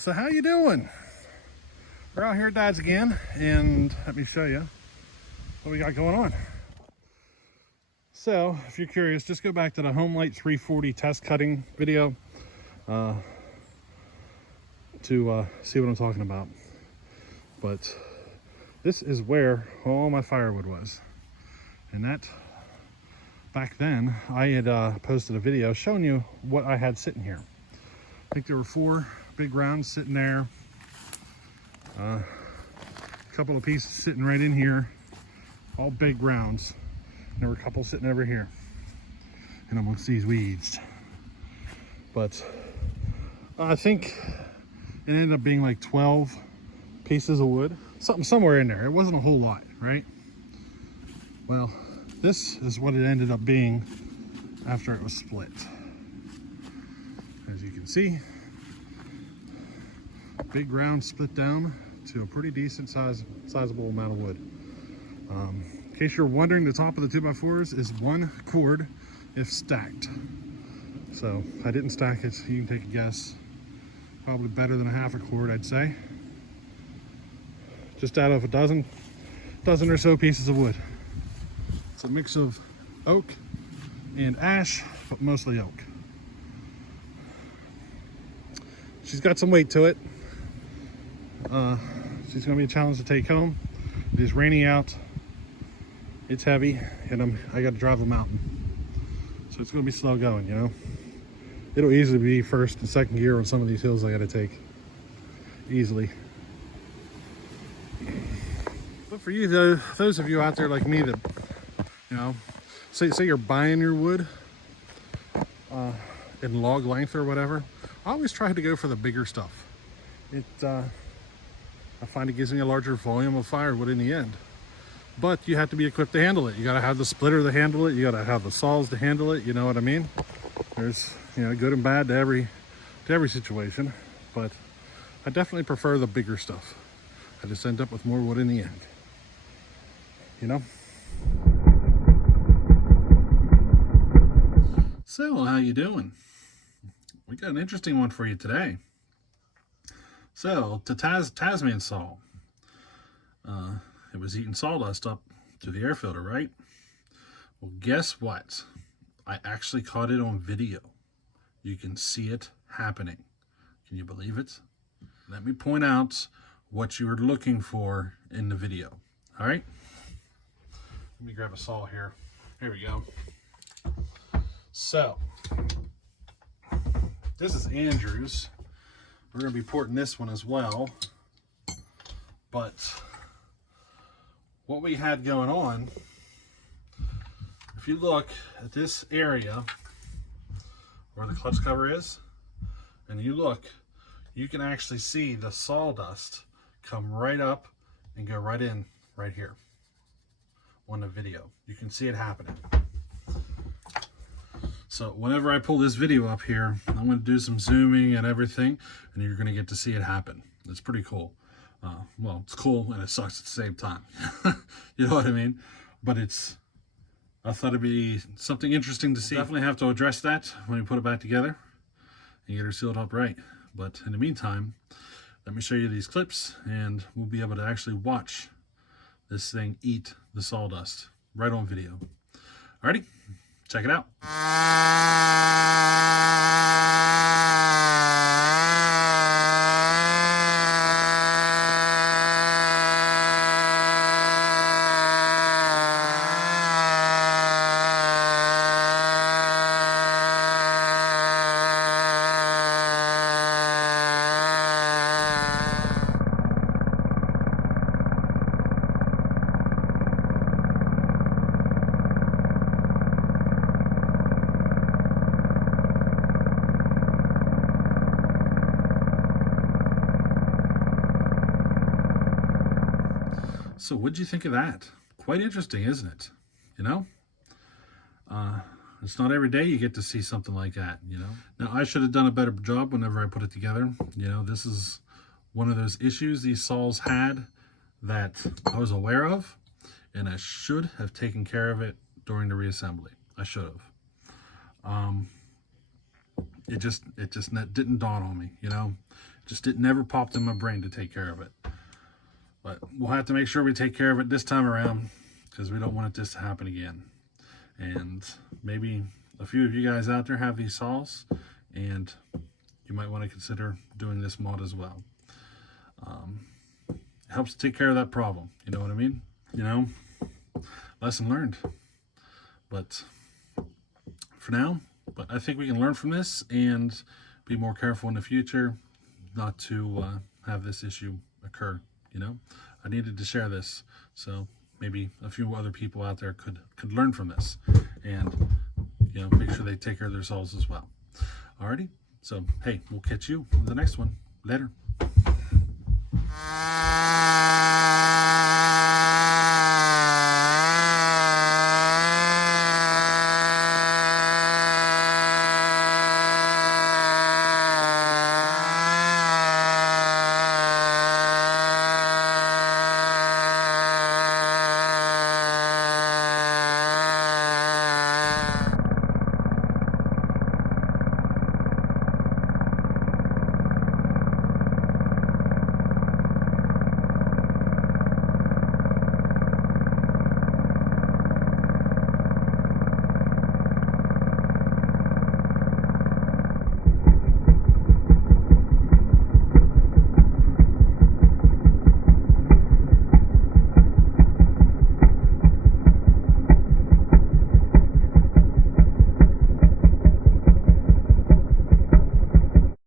So how you doing? We're out here at Dad's again, and let me show you what we got going on. So if you're curious, just go back to the Homelite 340 test cutting video to see what I'm talking about. But this is where all my firewood was, and that back then I had posted a video showing you what I had sitting here. I think there were 4 big rounds sitting there, a couple of pieces sitting right in here, all big rounds. And there were a couple sitting over here and amongst these weeds. But I think it ended up being like 12 pieces of wood, somewhere in there. It wasn't a whole lot, right? Well, this is what it ended up being after it was split. As you can see, big round split down to a pretty decent sizable amount of wood. In case you're wondering, the top of the 2x4s is 1 cord if stacked. So I didn't stack it, so you can take a guess. Probably better than a half a cord, I'd say. Just out of a dozen or so pieces of wood. It's a mix of oak and ash, but mostly oak. She's got some weight to it. She's gonna be a challenge to take home. It is raining out, it's heavy, and I gotta drive a mountain. So it's gonna be slow going, you know? It'll easily be first and second gear on some of these hills I gotta take. Easily. But for you, those of you out there like me that, you know, say you're buying your wood in log length or whatever, I always try to go for the bigger stuff. I find it gives me a larger volume of firewood in the end. But you have to be equipped to handle it. You gotta have the splitter to handle it. You gotta have the saws to handle it. You know what I mean? There's, you know, good and bad to every situation. But I definitely prefer the bigger stuff. I just end up with more wood in the end. You know? So, how you doing? We got an interesting one for you today. So, the Tasman saw. It was eating sawdust up to the air filter, right? Well, guess what? I actually caught it on video. You can see it happening. Can you believe it? Let me point out what you were looking for in the video. All right? Let me grab a saw here. Here we go. So, this is Andrew's. We're going to be porting this one as well. But what we had going on, if you look at this area where the clutch cover is, and you look, you can actually see the sawdust come right up and go right in right here on the video. You can see it happening. So whenever I pull this video up here, I'm going to do some zooming and everything, and you're going to get to see it happen. It's pretty cool. Well, it's cool and it sucks at the same time. You know what I mean? But I thought it'd be something interesting to see. Definitely have to address that when we put it back together and get her sealed up right. But in the meantime, let me show you these clips, and we'll be able to actually watch this thing eat the sawdust right on video. Alrighty, check it out. So what'd you think of that? Quite interesting, isn't it? You know? It's not every day you get to see something like that, you know? Now, I should have done a better job whenever I put it together. You know, this is one of those issues these saws had that I was aware of, and I should have taken care of it during the reassembly. I should have. It just didn't dawn on me, you know? Just it never popped in my brain to take care of it. But we'll have to make sure we take care of it this time around, because we don't want this to happen again. And maybe a few of you guys out there have these saws, and you might want to consider doing this mod as well. It helps take care of that problem. You know what I mean? You know, lesson learned. But for now, I think we can learn from this and be more careful in the future not to have this issue occur. You know, I needed to share this, so maybe a few other people out there could learn from this, and you know, make sure they take care of their souls as well. Alrighty, so hey, we'll catch you in the next one. Later.